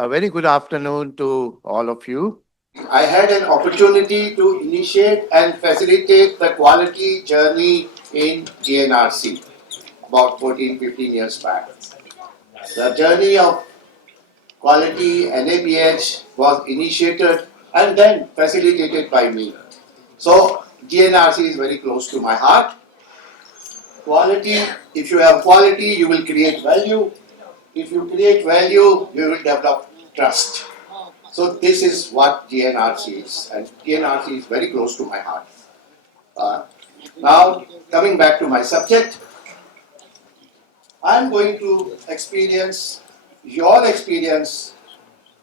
A very good afternoon to all of you. I had an opportunity to initiate and facilitate the quality journey in GNRC about 14, 15 years back. The journey of quality NABH was initiated and then facilitated by me. So GNRC is very close to my heart. Quality, if you have quality, you will create value. If you create value, you will develop trust. So this is what GNRC is, and GNRC is very close to my heart. Uh, Now, coming back to my subject, I am going to experience your experience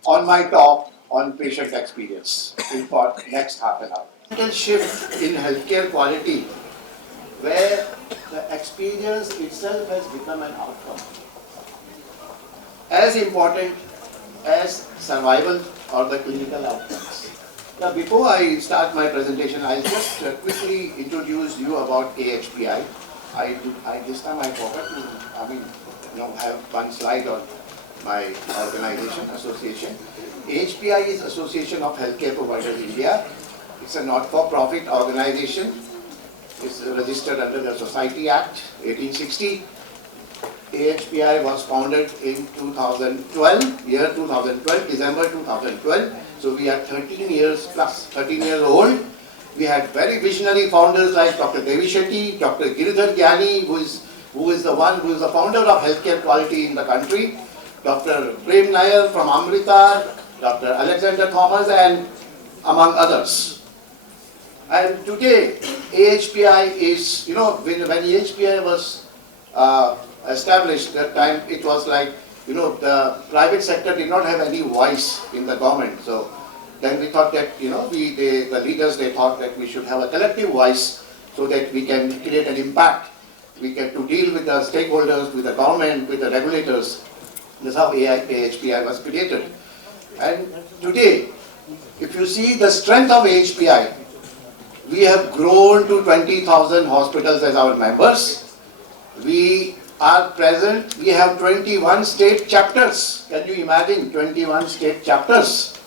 on my talk on patient experience for next half an hour. Fundamental shift in healthcare quality, where the experience itself has become an outcome, as important as survival or the clinical outcomes. Now, before I start my presentation, I'll just quickly introduce you about AHPI. This time I forgot to, have one slide on my organization, association. AHPI is Association of Healthcare Providers India. It's a not-for-profit organization. It's registered under the Society Act 1860. AHPI was founded in 2012, year 2012, December 2012. So we are 13 years plus, 13 years old. We had very visionary founders like Dr. Devi Shetty, Dr. Giridhar Gyani, who is the founder of healthcare quality in the country, Dr. Prem Nair from Amrita, Dr. Alexander Thomas, and among others. And today, AHPI is, when AHPI was established, that time it was like, the private sector did not have any voice in the government. So then we thought that, the leaders, they thought that we should have a collective voice so that we can create an impact. We get to deal with the stakeholders, with the government, with the regulators. That's how AHPI was created. And today, if you see the strength of AHPI, we have grown to 20,000 hospitals as our members. We are present, we have 21 state chapters. Can you imagine 21 state chapters?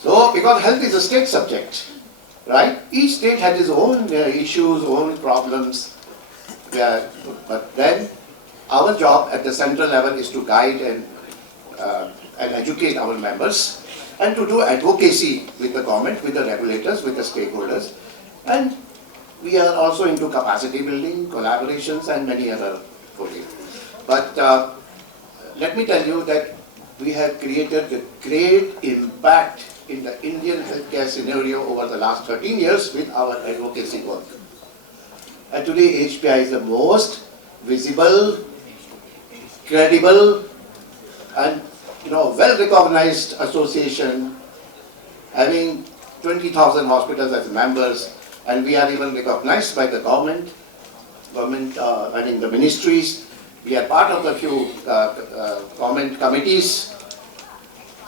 So, because health is a state subject, right? Each state has its own issues, own problems. But then our job at the central level is to guide and educate our members and to do advocacy with the government, with the regulators, with the stakeholders. And we are also into capacity building, collaborations, and many other programs. But let me tell you that we have created a great impact in the Indian healthcare scenario over the last 13 years with our advocacy work. And today AHPI is the most visible, credible, and well-recognized association, having 20,000 hospitals as members, and we are even recognized by the government, the ministries. We are part of the few government committees.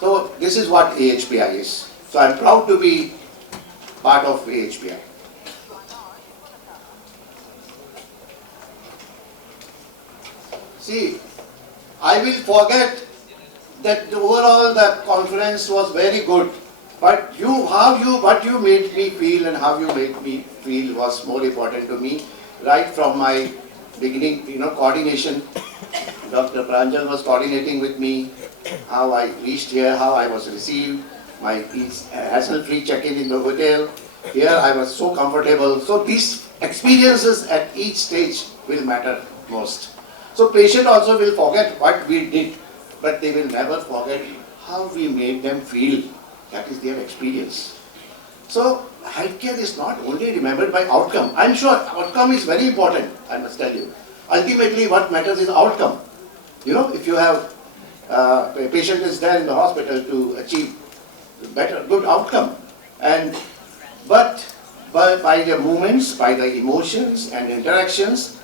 So this is what AHPI is. So I'm proud to be part of AHPI. See, I will forget that overall the conference was very good, but what you made me feel and how you made me feel was more important to me. Right from my beginning, coordination. Dr. Pranjal was coordinating with me, how I reached here, how I was received, my hassle-free check-in in the hotel. Here I was so comfortable. So these experiences at each stage will matter most. So patient also will forget what we did, but they will never forget how we made them feel. That is their experience. So healthcare is not only remembered by outcome. I'm sure outcome is very important, I must tell you. Ultimately what matters is outcome. If you have a patient is there in the hospital to achieve good outcome. But by the movements, by the emotions and interactions,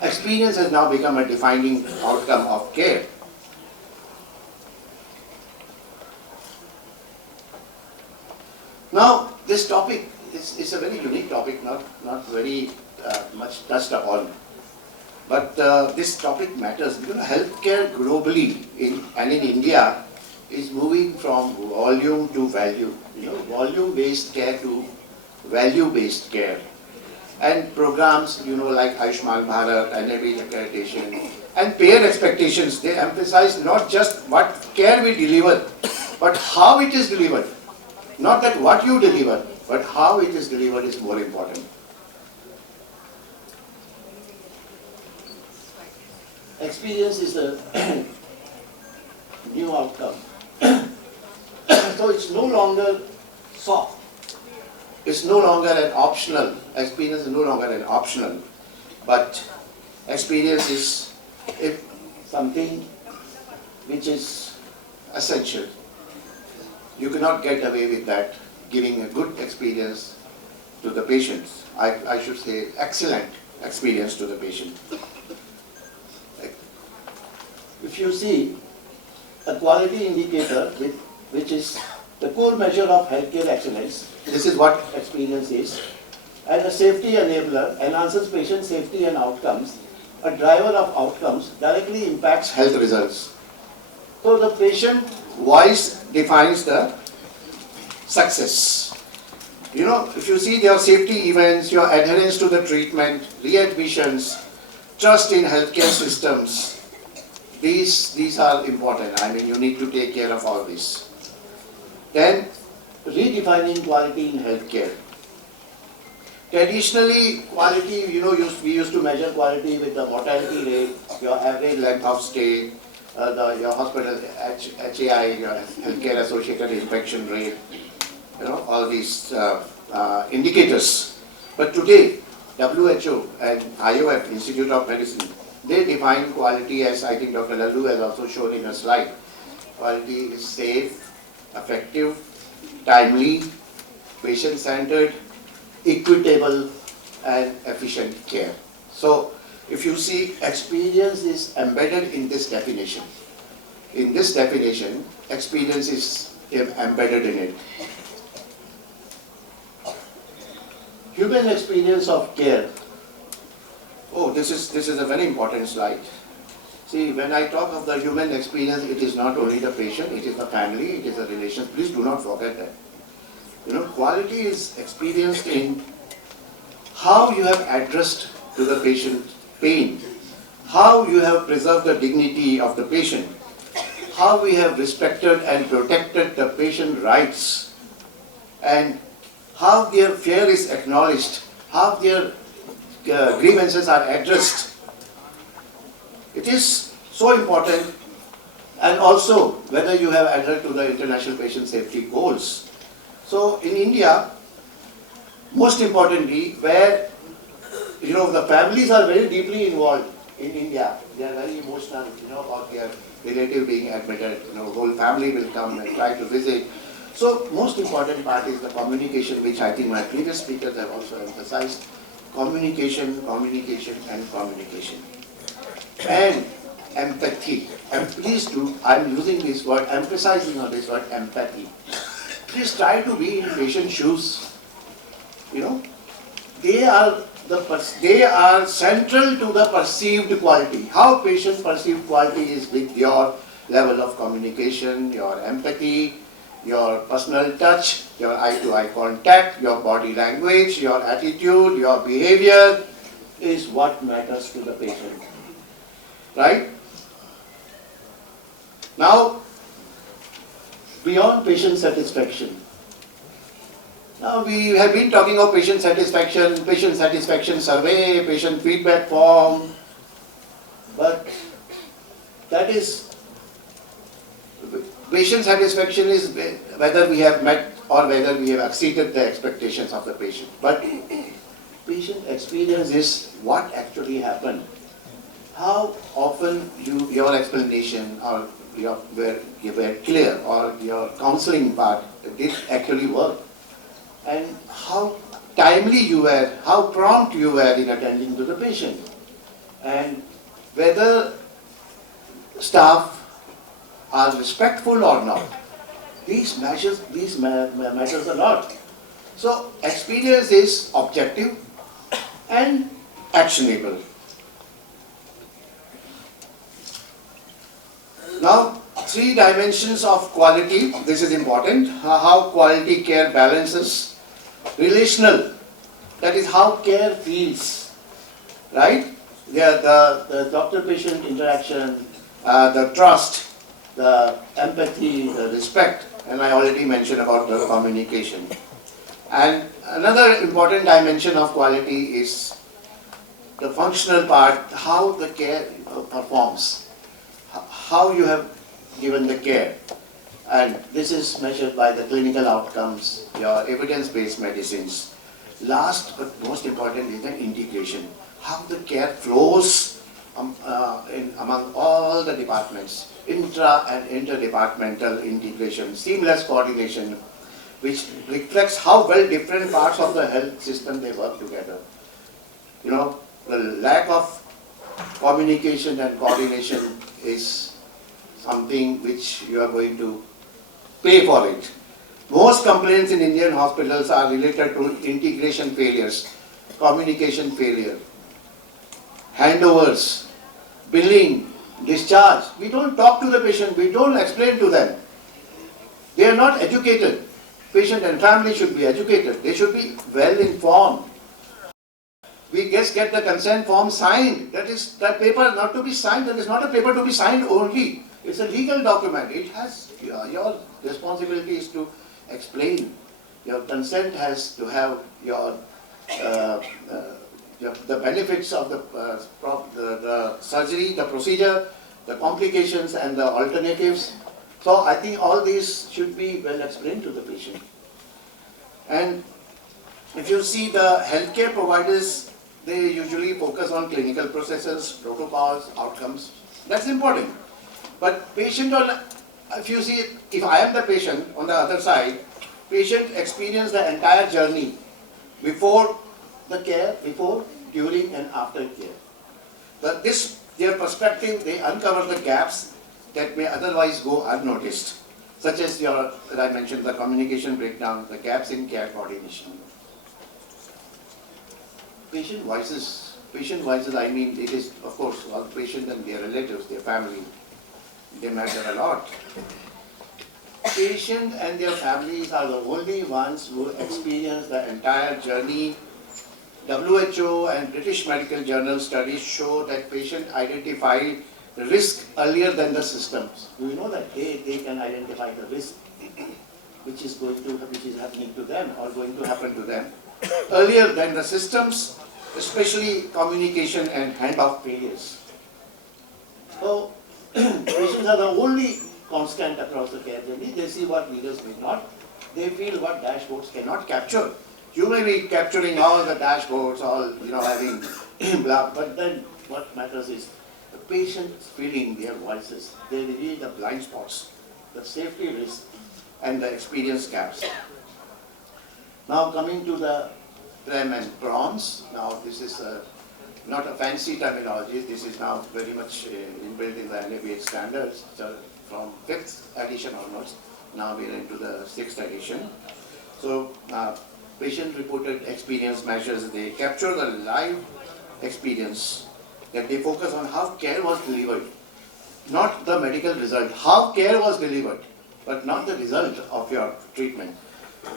experience has now become a defining outcome of care. Now, this topic is a very unique topic, not very much touched upon. But this topic matters because healthcare globally and in India is moving from volume to value, volume-based care to value-based care. And programs, like Ayushman Bharat, NABH accreditation, and payer expectations, they emphasize not just what care we deliver, but how it is delivered. Not that what you deliver, but how it is delivered is more important. Experience is a new outcome. So it's no longer soft. It's no longer an optional. Experience is no longer an optional, but experience is something which is essential. You cannot get away with that, giving a good experience to the patients. I should say excellent experience to the patient. If you see a quality indicator which is the core measure of healthcare excellence, this is what experience is, and a safety enabler enhances patient safety and outcomes. A driver of outcomes directly impacts health results. So the patient voice defines the success. If you see your safety events, your adherence to the treatment, readmissions, trust in healthcare systems, these are important. You need to take care of all this. Then, redefining quality in healthcare. Traditionally, quality, we used to measure quality with the mortality rate, your average length of stay, your hospital HAI, your healthcare associated infection rate, all these indicators. But today, WHO and IOF, Institute of Medicine, they define quality as, I think Dr. Lallu has also shown in a slide. Quality is safe, effective, timely, patient-centered, equitable, and efficient care. So, if you see, experience is embedded in this definition. In this definition, experience is embedded in it. Human experience of care. Oh, this is a very important slide. See, when I talk of the human experience, it is not only the patient, it is the family, it is the relation. Please do not forget that. Quality is experienced in how you have addressed to the patient pain, how you have preserved the dignity of the patient, how we have respected and protected the patient rights, and how their fear is acknowledged, how their grievances are addressed. It is so important, and also whether you have adhered to the international patient safety goals. So in India, most importantly, where the families are very deeply involved in India, they are very emotional, about their relative being admitted, whole family will come and try to visit. So most important part is the communication, which I think my previous speakers have also emphasized. Communication, communication, and communication. And empathy. And please do, I'm using this word, emphasizing on this word, empathy. Please try to be in patient shoes. They are central to the perceived quality. How patient perceived quality is with your level of communication, your empathy, your personal touch, your eye-to-eye contact, your body language, your attitude, your behavior is what matters to the patient. Right? Now, beyond patient satisfaction. Now, we have been talking of patient satisfaction survey, patient feedback form, but that is, patient satisfaction is whether we have met or whether we have exceeded the expectations of the patient. But patient experience is what actually happened. How often your explanation or you were clear, or your counseling part did actually work, and how timely you were, how prompt you were in attending to the patient, and whether staff are respectful or not. These matters a lot. So experience is objective and actionable. Now, Three dimensions of quality, this is important, how quality care balances. Relational, that is how care feels, right? The doctor-patient interaction, the trust, the empathy, the respect, and I already mentioned about the communication. And another important dimension of quality is the functional part, how the care performs, how you have given the care. And this is measured by the clinical outcomes, your evidence-based medicines. Last but most important is the integration, how the care flows among all the departments, intra and interdepartmental integration, seamless coordination, which reflects how well different parts of the health system they work together. You know, the lack of communication and coordination is something which you are going to pay for it. Most complaints in Indian hospitals are related to integration failures, communication failure, handovers, billing, discharge. We don't talk to the patient, we don't explain to them. They are not educated. Patient and family should be educated. They should be well informed. We just get the consent form signed. That paper not to be signed. That is not a paper to be signed only. It's a legal document. It has your responsibility is to explain. Your consent has to have the benefits of the surgery, the procedure, the complications, and the alternatives. So I think all these should be well explained to the patient. And if you see the healthcare providers, they usually focus on clinical processes, protocols, outcomes. That's important. But patient, if you see, if I am the patient on the other side, patient experience the entire journey before the care, before, during, and after care. Their perspective, they uncover the gaps that may otherwise go unnoticed, such as as I mentioned, the communication breakdown, the gaps in care coordination. Patient voices, I mean, it is, of course, all patients and their relatives, their family, they matter a lot. Patients and their families are the only ones who experience the entire journey. WHO and British Medical Journal studies show that patients identify the risk earlier than the systems. Do you know that they can identify the risk which is happening to them or going to happen to them earlier than the systems, especially communication and handoff failures. So patients are the only constant across the care journey. They see what leaders may not. They feel what dashboards cannot capture. You may be capturing all the dashboards, all having blah, but then what matters is the patients feeling their voices. They reveal the blind spots, the safety risk, and the experience gaps. Now coming to the PREM and PROMS. Now this is not a fancy terminology. This is now very much inbuilt in the NABH standards. So from 5th edition onwards, now we are into the 6th edition. So patient-reported experience measures, they capture the live experience, that they focus on how care was delivered, not the medical result, how care was delivered, but not the result of your treatment.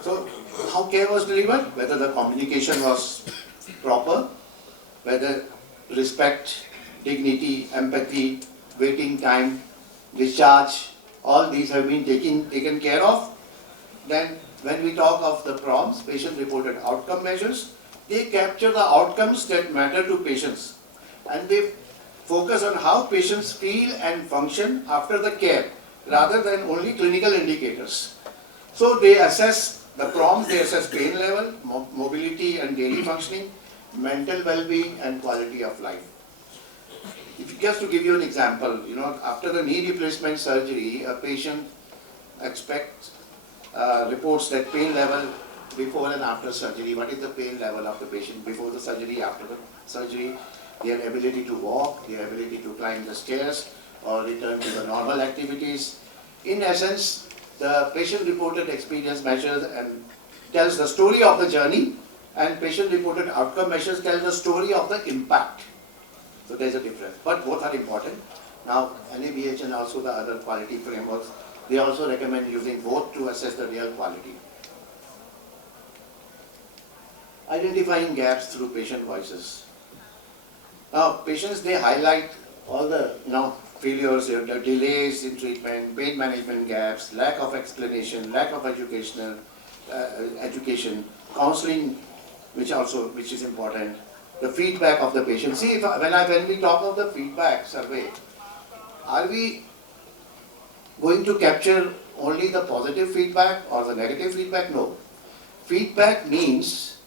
So how care was delivered, whether the communication was proper, whether respect, dignity, empathy, waiting time, discharge, all these have been taken care of. Then when we talk of the PROMs, patient-reported outcome measures, they capture the outcomes that matter to patients, and they focus on how patients feel and function after the care, rather than only clinical indicators. So they assess the PROMs, they assess pain level, mobility and daily functioning, mental well-being, and quality of life. Just to give you an example, after the knee replacement surgery, a patient expects reports that pain level before and after surgery. What is the pain level of the patient before the surgery, after the surgery, their ability to walk, their ability to climb the stairs or return to the normal activities. In essence, the patient-reported experience measures and tells the story of the journey, and patient-reported outcome measures tell the story of the impact. So there's a difference, but both are important. Now, NABH and also the other quality frameworks, they also recommend using both to assess the real quality. Identifying gaps through patient voices. Now, patients, they highlight all the failures, the delays in treatment, pain management gaps, lack of explanation, lack of education, counseling, which is important, the feedback of the patient. See, when we talk of the feedback survey, are we going to capture only the positive feedback or the negative feedback? No. Feedback means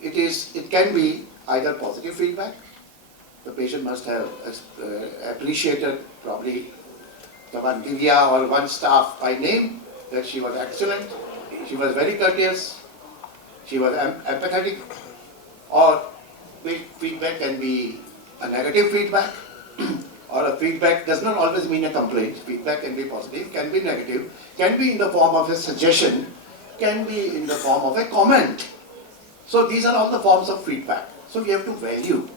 it can be either positive feedback. The patient must have appreciated probably the one Divya or one staff by name, that she was excellent, she was very courteous, she was empathetic. Or feedback can be a negative feedback, or a feedback does not always mean a complaint. Feedback can be positive, can be negative, can be in the form of a suggestion, can be in the form of a comment. So these are all the forms of feedback. So we have to value.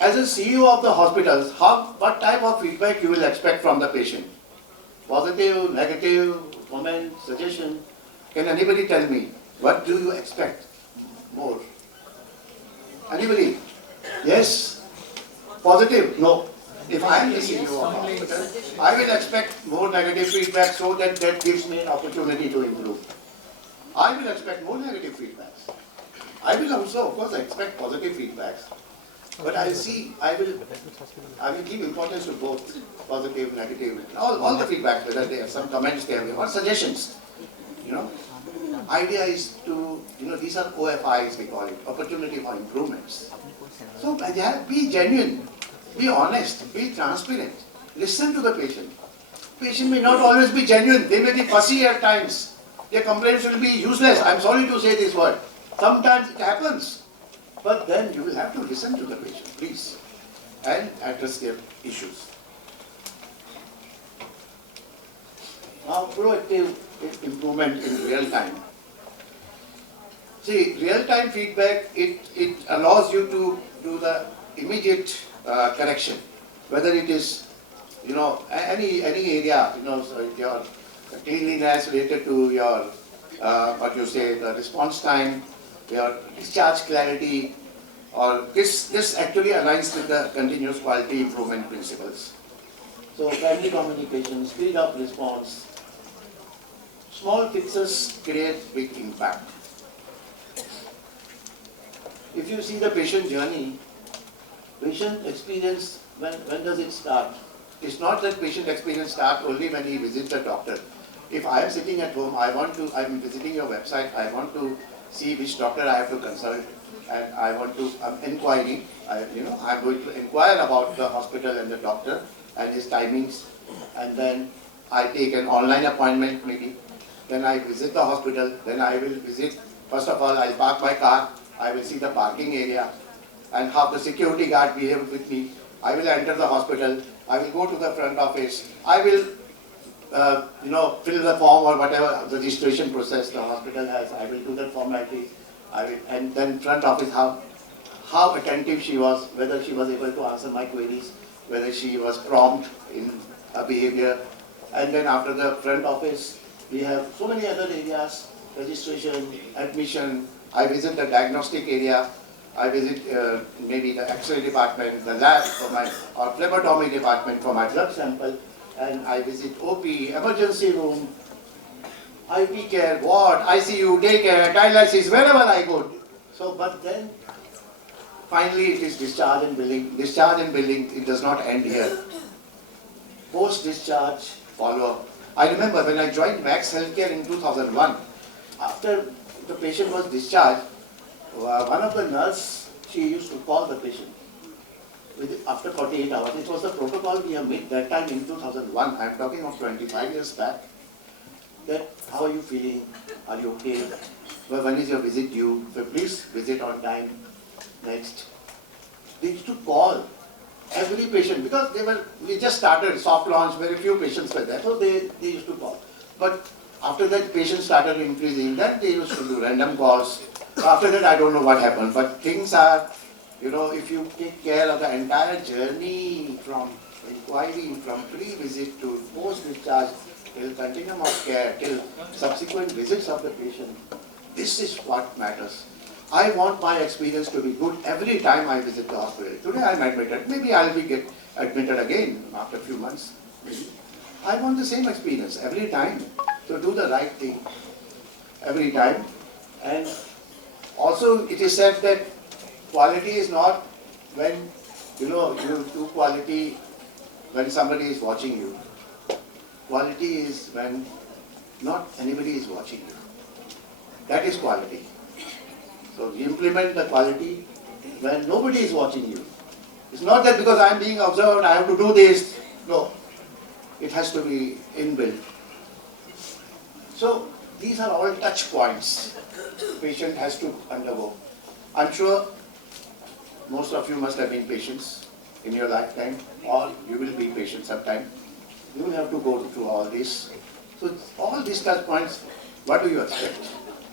As a CEO of the hospitals, what type of feedback you will expect from the patient? Positive, negative, comment, suggestion? Can anybody tell me, what do you expect more? Anybody? Yes? Positive? No. If I am the CEO of the hospital, I will expect more negative feedback so that gives me an opportunity to improve. I will expect more negative feedbacks. I will also, of course, expect positive feedbacks. But I will give importance to both positive, negative, all the feedback, whether they have some comments there or suggestions. Idea is to, these are OFIs, we call it, opportunity for improvements. So be genuine, be honest, be transparent, listen to the patient. Patient may not always be genuine, they may be fussy at times. Their complaints will be useless. I'm sorry to say this word. Sometimes it happens. But then you will have to listen to the patient, please, and address their issues. Now, proactive improvement in real time. See, real-time feedback, it allows you to do the immediate correction, whether it is, any area, so your cleanliness related to your, the response time, your discharge clarity, or this actually aligns with the continuous quality improvement principles. So, timely communication, speed of response, small fixes create big impact. If you see the patient journey, patient experience, when does it start? It's not that patient experience starts only when he visits the doctor. If I am sitting at home, I'm visiting your website, I want to see which doctor I have to consult, and I want to, I'm inquiring, I'm going to inquire about the hospital and the doctor and his timings, and then I take an online appointment maybe, then I visit the hospital, then I will visit, first of all, I'll park my car, I will see the parking area, and how the security guard behaved with me. I will enter the hospital, I will go to the front office, I will fill the form or whatever the registration process the hospital has, I will do that formality. And then front office, how attentive she was, whether she was able to answer my queries, whether she was prompt in her behavior. And then after the front office, we have so many other areas, registration, admission. I visit the diagnostic area, I visit maybe the X-ray department, the lab or phlebotomy department for my blood sample, and I visit OP, emergency room, IP care, ward, ICU, daycare, dialysis, wherever I go. So, but then finally it is discharge and billing. Discharge and billing, it does not end here. Post-discharge follow-up. I remember when I joined Max Healthcare in 2001, after the patient was discharged, one of the nurses, she used to call the patient after 48 hours. It was the protocol we have made that time in 2001. I am talking of 25 years back. That, how are you feeling? Are you okay? Well, when is your visit due? So please visit on time. Next. They used to call every patient because we just started soft launch, very few patients were there. So they used to call. But after that, patients started increasing. Then they used to do random calls. After that, I don't know what happened. But things are You know, if you take care of the entire journey from inquiry, from pre-visit to post-discharge, till continuum of care, till subsequent visits of the patient, this is what matters. I want my experience to be good every time I visit the hospital. Today I'm admitted, maybe I'll be get admitted again after a few months. Maybe. I want the same experience every time, to do the right thing every time. And also it is said that quality is not when, you do quality when somebody is watching you. Quality is when not anybody is watching you. That is quality. So we implement the quality when nobody is watching you. It's not that because I am being observed, I have to do this. No. It has to be inbuilt. So these are all touch points the patient has to undergo. I'm sure most of you must have been patients in your lifetime, or you will be patient sometime. You will have to go through all this. So all these touch points, what do you expect?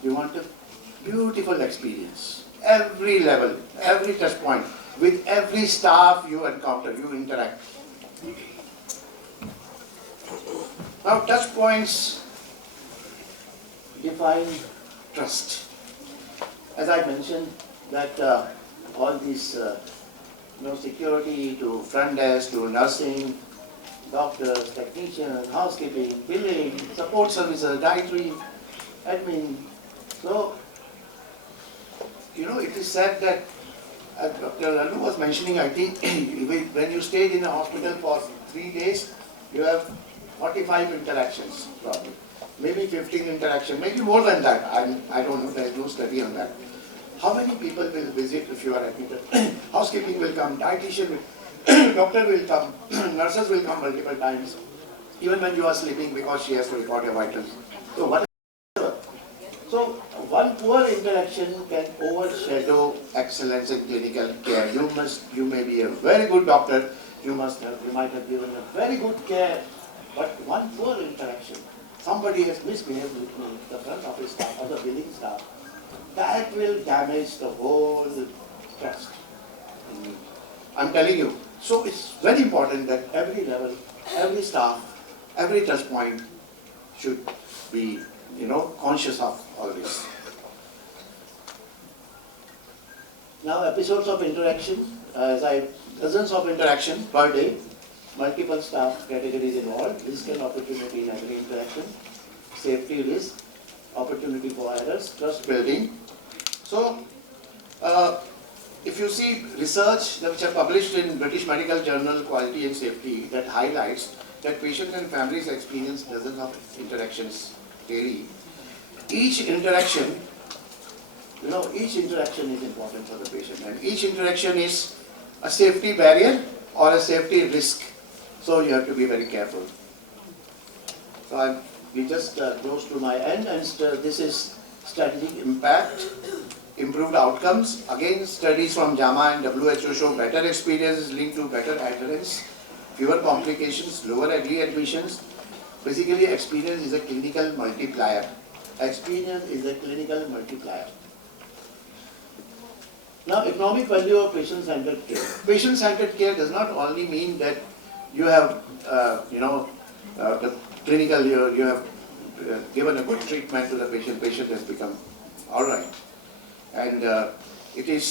You want a beautiful experience. Every level, every touch point, with every staff you encounter, you interact. Now touch points define trust. As I mentioned that all these security to front desk to nursing, doctors, technicians, housekeeping, billing, support services, dietary, admin. So, it is said that Dr. Lalu was mentioning, I think, when you stayed in a hospital for 3 days, you have 45 interactions probably. Maybe 15 interactions, maybe more than that. I don't know, there is no study on that. How many people will visit if you are admitted? Housekeeping will come, dietitian will, doctor will come, nurses will come multiple times, even when you are sleeping because she has to record your vitals. So whatever. So one poor interaction can overshadow excellence in clinical care. You may be a very good doctor, you might have given a very good care, but one poor interaction, somebody has misbehaved with me, the front office staff or the billing staff, that will damage the whole trust in me. I'm telling you. So it's very important that every level, every staff, every touch point should be, conscious of all this. Now episodes of interaction, dozens of interaction per day, multiple staff categories involved, risk and opportunity in every interaction, safety risk, opportunity for errors, trust building. So, if you see research which are published in British Medical Journal Quality and Safety that highlights that patients and families experience dozens of interactions daily. Each interaction is important for the patient, and each interaction is a safety barrier or a safety risk. So you have to be very careful. So we just close to my end, and this is strategic impact, improved outcomes. Again, studies from JAMA and WHO show better experiences linked to better adherence, fewer complications, lower early admissions. Basically, experience is a clinical multiplier. Experience is a clinical multiplier. Now, economic value of patient-centered care. Patient-centered care does not only mean that you have, the clinical, you have given a good treatment to the patient, patient has become all right. And you're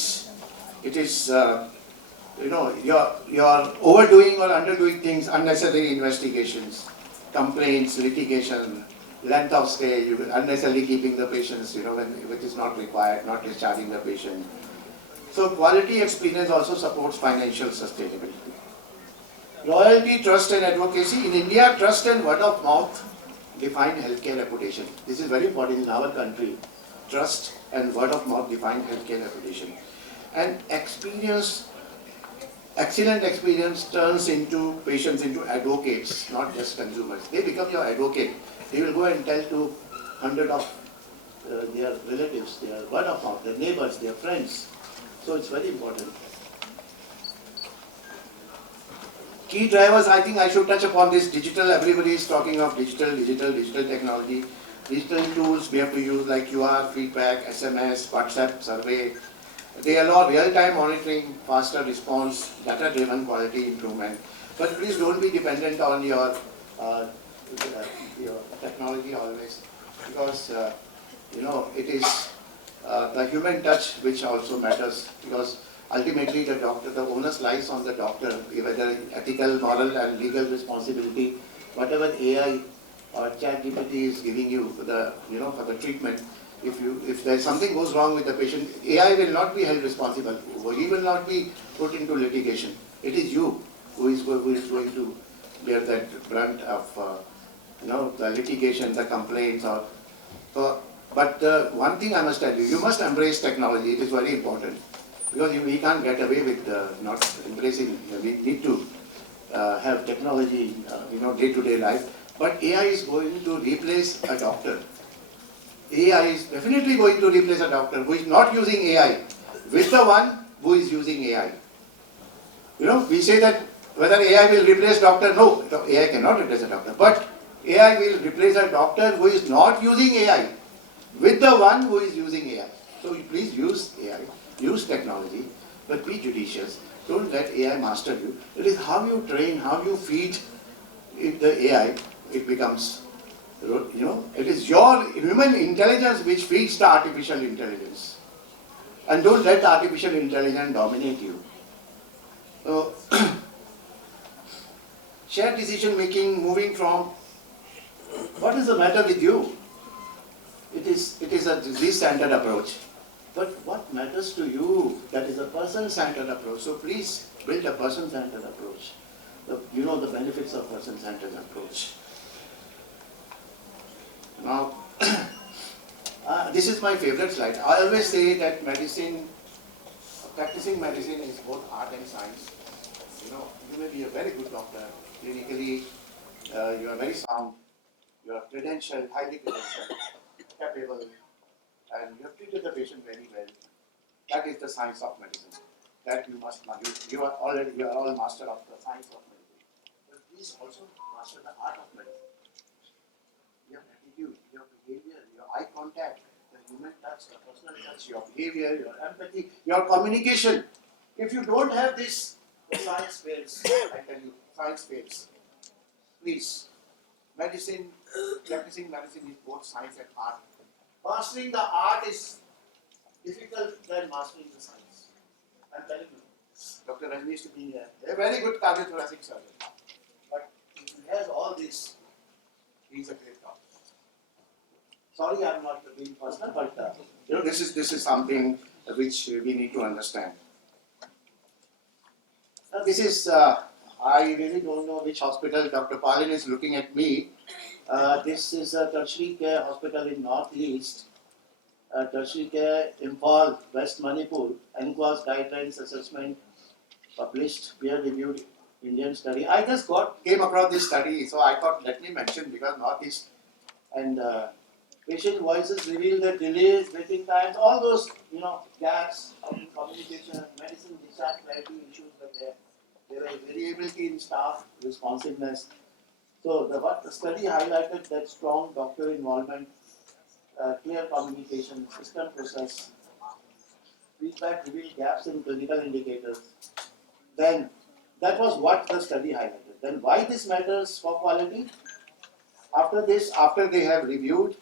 overdoing or underdoing things, unnecessary investigations, complaints, litigation, length of stay, you unnecessarily keeping the patients, which is not required, not discharging the patient. So quality experience also supports financial sustainability. Loyalty, trust and advocacy. In India, trust and word of mouth define healthcare reputation. This is very important in our country. Trust and word of mouth define healthcare reputation. And experience, excellent experience turns into patients into advocates, not just consumers. They become your advocate. They will go and tell to hundreds of their relatives, their word of mouth, their neighbors, their friends. So it's very important. Key drivers, I think I should touch upon this. Digital, everybody is talking of digital technology. Digital tools we have to use like QR, feedback, SMS, WhatsApp, survey, They allow real-time monitoring, faster response, data-driven quality improvement. But please don't be dependent on uh, your technology always, because it is the human touch which also matters, because ultimately the onus lies on the doctor, whether ethical, moral and legal responsibility, whatever AI or ChatGPT is giving you for the treatment. If there's something goes wrong with the patient, AI will not be held responsible. He will not be put into litigation. It is you who is going to bear that brunt of the litigation, the complaints, or. But one thing I must tell you, you must embrace technology. It is very important, because we can't get away with not embracing. We need to have technology, day-to-day life. But AI is going to replace a doctor. AI is definitely going to replace a doctor who is not using AI with the one who is using AI. We say that whether AI will replace doctor, no, AI cannot replace a doctor. But AI will replace a doctor who is not using AI with the one who is using AI. So please use AI, use technology, but be judicious. Don't let AI master you. It is how you train, how you feed the AI, it becomes, it is your human intelligence which feeds the artificial intelligence. And don't let the artificial intelligence dominate you. Shared decision making, moving from, what is the matter with you? It is a disease-centered approach. But what matters to you? That is a person-centered approach. So please build a person-centered approach. The benefits of person-centered approach. Now, this is my favorite slide. I always say that practicing medicine is both art and science. You may be a very good doctor, clinically, you are very sound, you are credentialed, highly credentialed, capable, and you have treated the patient very well. That is the science of medicine. That you must know. You are all master of the science of medicine. But please also master the art of medicine. Your attitude, your behavior, your eye contact, the human touch, the personal touch, your behavior, your empathy, your communication. If you don't have this, the science fails. I tell you, science fails. Please, practicing medicine is both science and art. Mastering the art is difficult than mastering the science. I'm telling you. Dr. Rajneesh to be a very good cardiothoracic surgeon. But if he has all this, he's a great doctor. Sorry, I'm not being personal, but this is something which we need to understand. This is, I really don't know which hospital Dr. Palin is looking at me. This is a tertiary care hospital in Northeast. Tertiary care, Imphal, West Manipur, NQAS guidelines assessment, published, peer-reviewed Indian study. I just came across this study, so I thought let me mention, because Northeast and patient voices reveal that delays, waiting times, all those gaps in communication, medicine discharge clarity issues were there. There was variability in staff responsiveness. So what the study highlighted that strong doctor involvement, clear communication, system process, feedback revealed gaps in clinical indicators. Then that was what the study highlighted. Then why this matters for quality? After they have reviewed,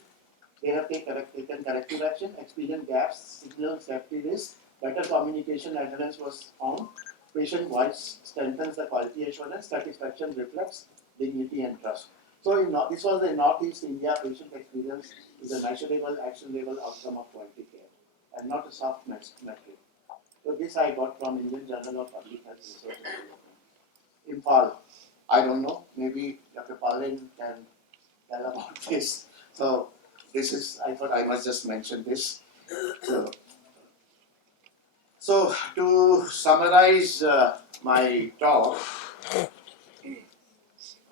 they have taken corrective action, experienced gaps, signal safety risk, better communication adherence was found, patient voice strengthens the quality assurance, satisfaction reflects dignity and trust. So this was the Northeast India patient experience is a measurable, actionable outcome of quality care and not a soft metric. So this I got from Indian Journal of Public Health Research and Development. Imphal, I don't know, maybe Dr. Palin can tell about this. So this is, I thought I must just mention this. So to summarize my talk,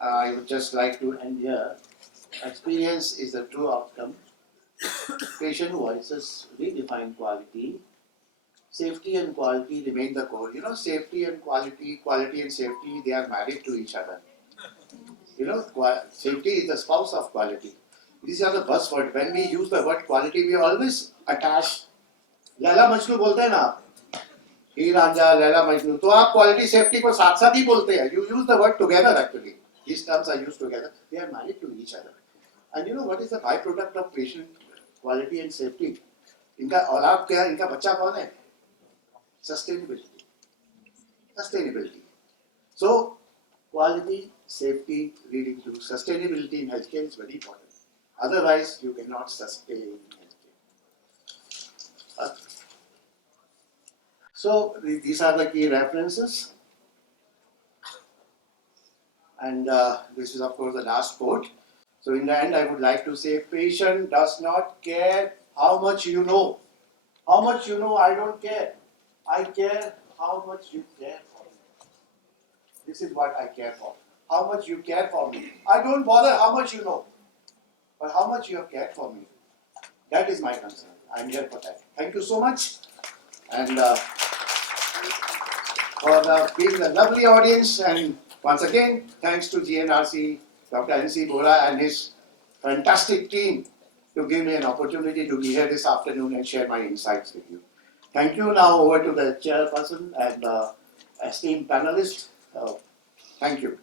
I would just like to end here. Experience is the true outcome. Patient voices redefine quality. Safety and quality remain the core. Safety and quality and safety, they are married to each other. Safety is the spouse of quality. These are the buzzwords. When we use the word quality, we always attach. Lala Majnu bolte हैं ना आप. हीर रांझा लैला मजनू, तो आप quality safety को साथ साथ ही बोलते हैं. You use the word together actually. These terms are used together. They are married to each other. And you know what is the byproduct of patient quality and safety? इनका औलाद क्या है, इनका बच्चा कौन है? Sustainability. Sustainability. So quality, safety leading to sustainability in healthcare is very important. Otherwise, you cannot sustain healthcare. So these are the key references. And this is of course the last quote. So in the end, I would like to say, patient does not care how much you know. How much you know, I don't care. I care how much you care for me. This is what I care for. How much you care for me. I don't bother how much you know, but how much you have cared for me. That is my concern. I am here for that. Thank you so much. And for being a lovely audience. And once again, thanks to GNRC, Dr. N.C. Bora and his fantastic team to give me an opportunity to be here this afternoon and share my insights with you. Thank you. Now over to the chairperson and esteemed panelists. Thank you.